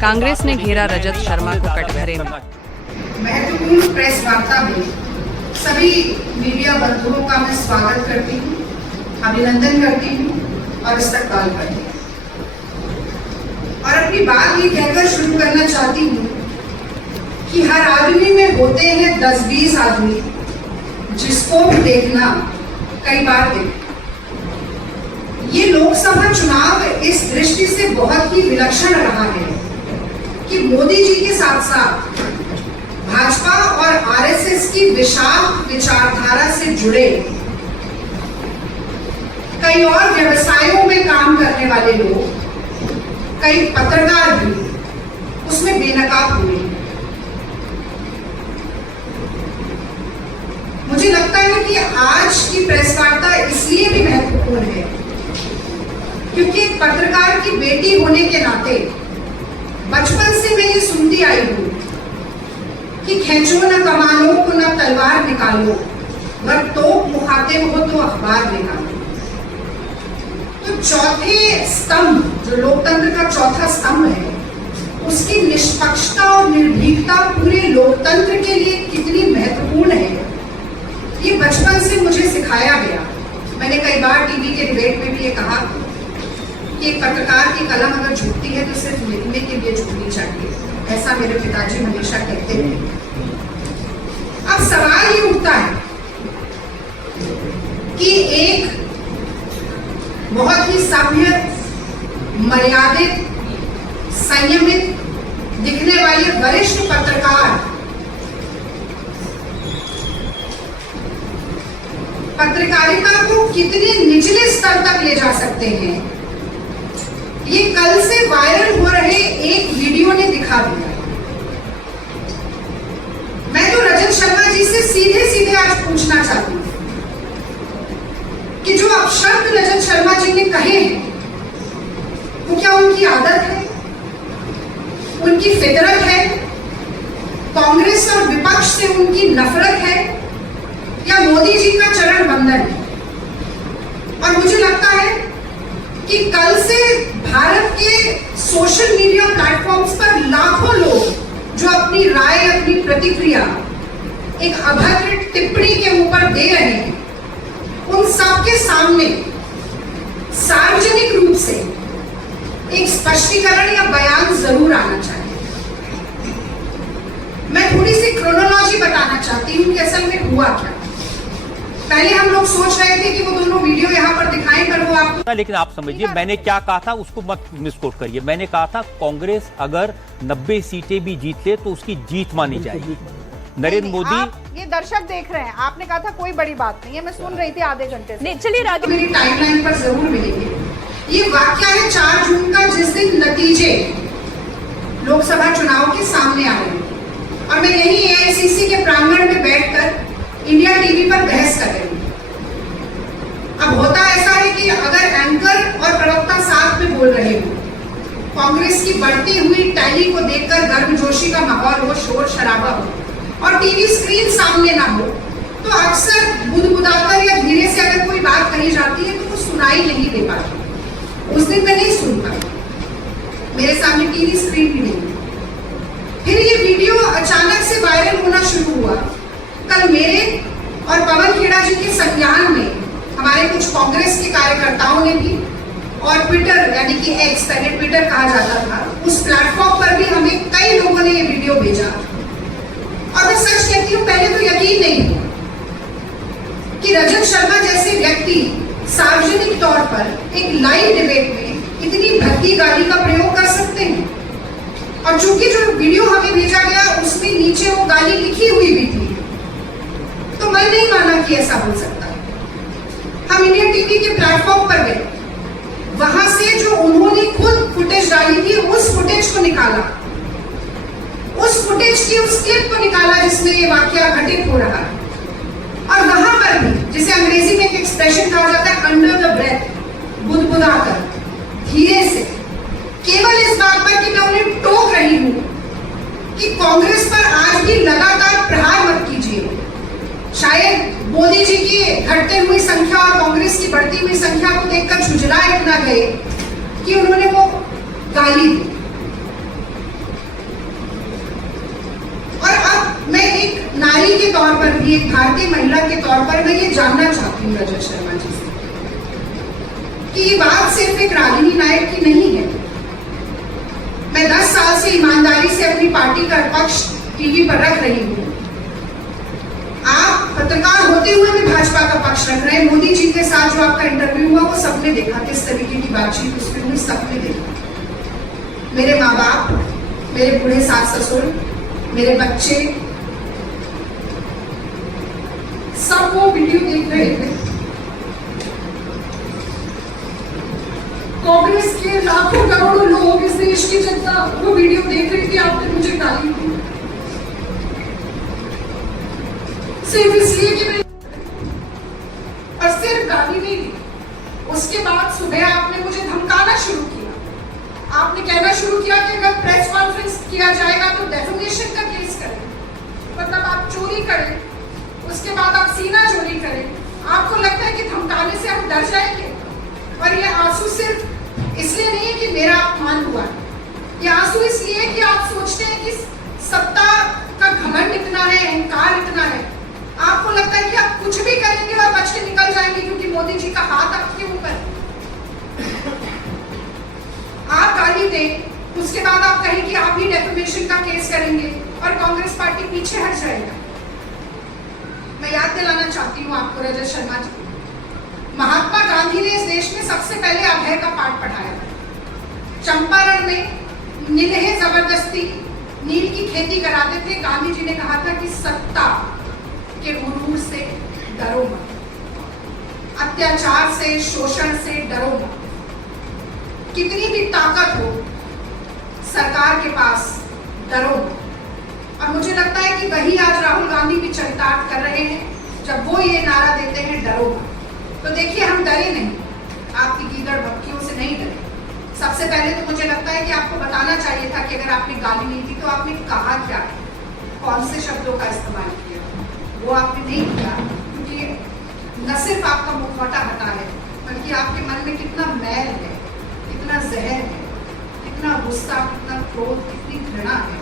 कांग्रेस ने घेरा रजत शर्मा को कटघरे में। महत्वपूर्ण प्रेस वार्ता में सभी मीडिया बंधुओं का मैं स्वागत करती हूँ, अभिनंदन करती हूँ और इस्तकबाल करती हूँ। और अपनी बात ये कहकर शुरू करना चाहती हूँ कि हर आदमी में होते हैं 10-20 आदमी जिसको भी देखना कई बार देखना। ये लोकसभा चुनाव इस दृष्टि से बहुत ही विलक्षण रहा है कि मोदी जी के साथ साथ भाजपा और आरएसएस की विशाल विचारधारा से जुड़े कई और व्यवसायों में काम करने वाले लोग, कई पत्रकार भी उसमें बेनकाब हुए। मुझे लगता है कि आज की प्रेस वार्ता इसलिए भी महत्वपूर्ण है क्योंकि एक पत्रकार की बेटी होने के नाते बचपन से मैं ये सुनती आई हूँ कि खींचो न कमानों को न तलवार निकालो, वर तोप मुखातिब हो तो अखबार निकालो। तो चौथे स्तंभ, जो लोकतंत्र का चौथा स्तंभ है, उसकी निष्पक्षता और निर्भीकता पूरे लोकतंत्र के लिए कितनी महत्वपूर्ण है, ये बचपन से मुझे सिखाया गया। मैंने कई बार टीवी के डिबेट में भी ये कहा कि एक पत्रकार की कलम अगर झुकती है तो सिर्फ लिखने के लिए झुकनी चाहिए, ऐसा मेरे पिताजी हमेशा कहते थे। अब सवाल ये उठता है कि एक बहुत ही सभ्य, मर्यादित, संयमित दिखने वाले वरिष्ठ पत्रकार पत्रकारिता को कितने निचले स्तर तक ले जा सकते हैं, ये कल से वायरल हो रहे एक वीडियो ने दिखा दिया। मैं तो रजत शर्मा जी से सीधे सीधे आज पूछना चाहती हूँ कि जो अपशब्द रजत शर्मा जी ने कहे हैं वो क्या उनकी आदत है, उनकी फितरत है, कांग्रेस और विपक्ष से उनकी नफरत है, या मोदी जी का चरण बंधन है? और मुझे लगता है कि कल से भारत के सोशल मीडिया प्लेटफॉर्म्स पर लाखों लोग जो अपनी राय, अपनी प्रतिक्रिया एक अभद्र टिप्पणी के ऊपर दे रहे हैं, उन सबके सामने सार्वजनिक रूप से एक स्पष्टीकरण या बयान जरूर आना चाहिए। मैं थोड़ी सी क्रोनोलॉजी बताना चाहती हूँ कि असल में हुआ क्या। पहले हम लोग सोच रहे थे कि वो दोनों वीडियो यहाँ पर दिखाएं, पर वो आपको, लेकिन आप समझिए मैंने क्या कहा था, उसको मत मिसकोट करिए। मैंने कहा था कांग्रेस अगर 90 सीटें भी जीत ले तो उसकी जीत मानी जाएगी। नरेंद्र मोदी, ये दर्शक देख रहे हैं, आपने कहा था कोई बड़ी बात नहीं है, मैं सुन रही थी आधे घंटे से। चलिए राजू, मेरी टाइमलाइन पर जरूर मिलेंगे। ये वाकया है 4 जून का, जिस दिन नतीजे लोकसभा चुनाव के सामने आए और मैं यही एआईसीसी के प्रांगण में बैठकर इंडिया टीवी पर बहस कर रही हूँ। अब होता ऐसा है कि अगर एंकर और प्रवक्ता साथ में बोल रहे हो, कांग्रेस की बढ़ती हुई टैली को देखकर गर्मजोशी का माहौल हो, शोर शराबा हो और टीवी स्क्रीन सामने ना हो, तो अक्सर बुदबुदाकर या धीरे से अगर कोई बात कही जाती है तो वो सुनाई नहीं दे पाती। उस दिन मैं नहीं सुन पाई, मेरे सामने टीवी स्क्रीन भी नहीं। फिर ये वीडियो अचानक से वायरल होना शुरू हुआ। कल मेरे और पवन खेड़ा जी के संज्ञान में हमारे कुछ कांग्रेस के कार्यकर्ताओं ने भी, और ट्विटर यानी कि एक्स, पहले ट्विटर कहा जाता था, उस प्लेटफॉर्म पर भी हमें कई लोगों ने ये वीडियो भेजा। और मैं सच कहती हूँ, पहले तो यकीन नहीं हुआ कि रजत शर्मा जैसे व्यक्ति सार्वजनिक तौर पर एक लाइव डिबेट में इतनी भद्दी गाली का प्रयोग कर सकते हैं। और चूंकि जो वीडियो हमें भेजा गया उसमें नीचे वो गाली लिखी हुई भी थी, तो मैं नहीं माना कि ऐसा हो सकता है। हम इंडिया टीवी के प्लेटफॉर्म पर गए, वहां से जो उन्होंने खुद फुटेज डाली थी उस फुटेज को निकाला, उस फुटेज की उस क्लिप को निकाला जिसमें ये वाकया घटित हो रहा है। और वहां पर भी, जिसे अंग्रेजी में एक एक्सप्रेशन कहा जाता है, अंडर द ब्रेथ, बुदबुदाकर, धीरे से, केवल इस बात पर कि मैं उन्हें टोक रही हूं कि कांग्रेस पर आज भी लगातार प्रहार मत कीजिए। शायद मोदी जी की घटते हुई संख्या और कांग्रेस की बढ़ती हुई संख्या को देखकर झुंझला इतना गए कि उन्होंने वो गाली दी। के तौर पर भी, एक भारतीय महिला के तौर पर मैं ये जानना चाहती हूँ रजत शर्मा जी से कि ये बात सिर्फ एक रागिनी नायक की नहीं है। मैं 10 साल से ईमानदारी से अपनी पार्टी का पक्ष टीवी पर रख रही हूँ। आप पत्रकार होते हुए भी भाजपा का पक्ष रख रहे हैं। मोदी जी के साथ जो आपका इंटरव्यू हुआ वो सबने देखा, किस तरीके की बातचीत उसमें हुई, सबने देखा। मेरे माँ बाप, मेरे बूढ़े सास ससुर, मेरे बच्चे, सब वो वीडियो देख रहे थे। कांग्रेस के लाखों करोड़ों लोग, इस देश की जनता वो वीडियो देख रही थी। आपने मुझे गाली दी सिर्फ इसलिए कि मैं, और सिर्फ गाली नहीं दी, उसके बाद सुबह आपने मुझे धमकाना शुरू किया। आपने कहना शुरू किया कि अगर प्रेस कॉन्फ्रेंस किया जाएगा तो डेफेमेशन का केस करें, मतलब आप चोरी करें, उसके बाद आप सीना चोरी करें। आपको लगता है कि धमकाने से हम डर जाएंगे? और ये आंसू सिर्फ इसलिए नहीं है कि मेरा अपमान हुआ, ये आंसू इसलिए कि आप सोचते हैं कि सत्ता का घमंड इतना है, अहंकार इतना है, आपको लगता है कि आप कुछ भी करेंगे और बच के निकल जाएंगे क्योंकि मोदी जी का हाथ आपके ऊपर। आप गाली दें, उसके बाद आप कहें कि आप ही डेफेमेशन का केस करेंगे और कांग्रेस पार्टी पीछे हट जाएगा। मैं याद दिलाना चाहती हूँ आपको रजत शर्मा जी, महात्मा गांधी ने इस देश में सबसे पहले अभय का पाठ पढ़ाया था। चंपारण में नील जबरदस्ती नील की खेती कराते थे। गांधी जी ने कहा था कि सत्ता के गुरूर से डरो मत, अत्याचार से, शोषण से डरो मत। कितनी भी ताकत हो सरकार के पास, डरो मत। और मुझे लगता है कि वही आज राहुल गांधी भी चरितार्थ कर रहे हैं जब वो ये नारा देते हैं डरो मत। तो देखिए, हम डरे नहीं, आपकी गीदड़ बक्कियों से नहीं डरे। सबसे पहले तो मुझे लगता है कि आपको बताना चाहिए था कि अगर आपने गाली नहीं दी तो आपने कहा क्या, कौन से शब्दों का इस्तेमाल किया, वो आपने नहीं किया। क्योंकि न सिर्फ आपका मुखौटा हटा है, बल्कि आपके मन में कितना मैल है, कितना जहर है, कितना गुस्सा, कितना क्रोध, कितनी घृणा है,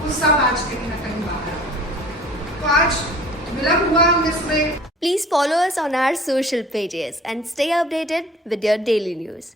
वो सब आज कहीं न कहीं बाहर आ। तो आज विलंब हुआ, हमने सुबह। Please follow us on our social pages and stay updated with your daily news.